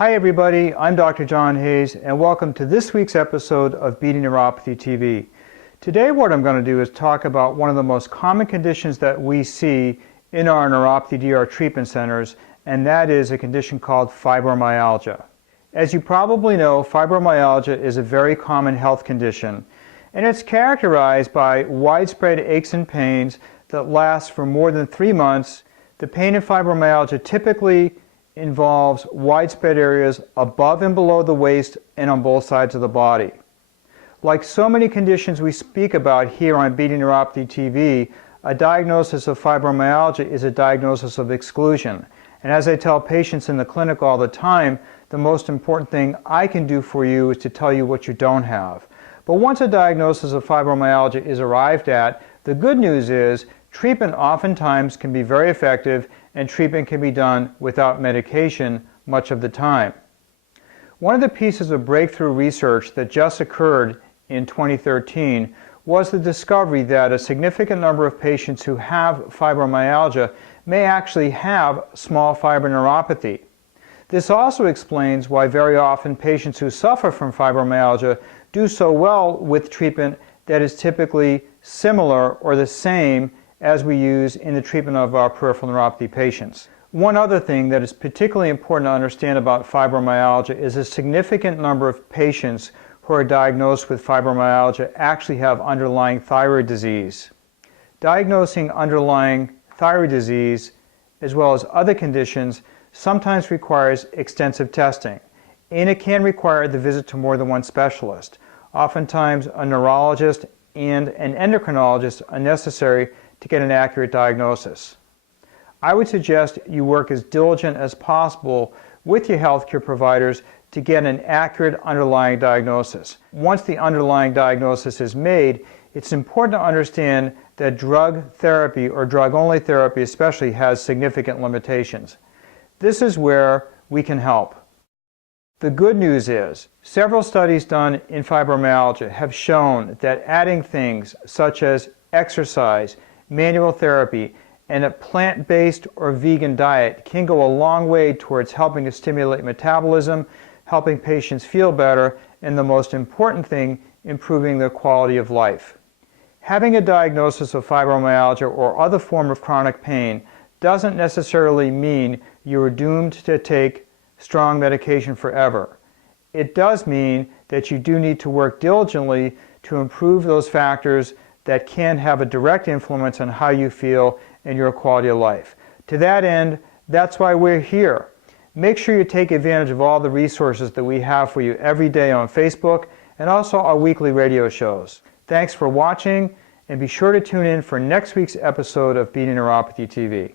Hi everybody, I'm Dr. John Hayes and welcome to this week's episode of Beating Neuropathy TV. Today what I'm going to do is talk about one of the most common conditions that we see in our neuropathy DR treatment centers, and that is a condition called fibromyalgia. As you probably know, fibromyalgia is a very common health condition, and it's characterized by widespread aches and pains that last for more than 3 months. The pain in fibromyalgia typically involves widespread areas above and below the waist and on both sides of the body. Like so many conditions we speak about here on Beating Neuropathy TV, a diagnosis of fibromyalgia is a diagnosis of exclusion. And as I tell patients in the clinic all the time, the most important thing I can do for you is to tell you what you don't have. But once a diagnosis of fibromyalgia is arrived at, the good news is treatment oftentimes can be very effective, and treatment can be done without medication much of the time. One of the pieces of breakthrough research that just occurred in 2013 was the discovery that a significant number of patients who have fibromyalgia may actually have small fiber neuropathy. This also explains why very often patients who suffer from fibromyalgia do so well with treatment that is typically similar or the same as we use in the treatment of our peripheral neuropathy patients. One other thing that is particularly important to understand about fibromyalgia is a significant number of patients who are diagnosed with fibromyalgia actually have underlying thyroid disease. Diagnosing underlying thyroid disease, as well as other conditions, sometimes requires extensive testing, and it can require the visit to more than one specialist. Oftentimes, a neurologist and an endocrinologist are necessary to get an accurate diagnosis. I would suggest you work as diligent as possible with your healthcare providers to get an accurate underlying diagnosis. Once the underlying diagnosis is made, it's important to understand that drug therapy, or drug-only therapy especially, has significant limitations. This is where we can help. The good news is, several studies done in fibromyalgia have shown that adding things such as exercise, manual therapy, and a plant-based or vegan diet can go a long way towards helping to stimulate metabolism, helping patients feel better, and the most important thing, improving their quality of life. Having a diagnosis of fibromyalgia or other form of chronic pain doesn't necessarily mean you are doomed to take strong medication forever. It does mean that you do need to work diligently to improve those factors that can have a direct influence on how you feel and your quality of life. To that end, that's why we're here. Make sure you take advantage of all the resources that we have for you every day on Facebook and also our weekly radio shows. Thanks for watching, and be sure to tune in for next week's episode of Beating Neuropathy TV.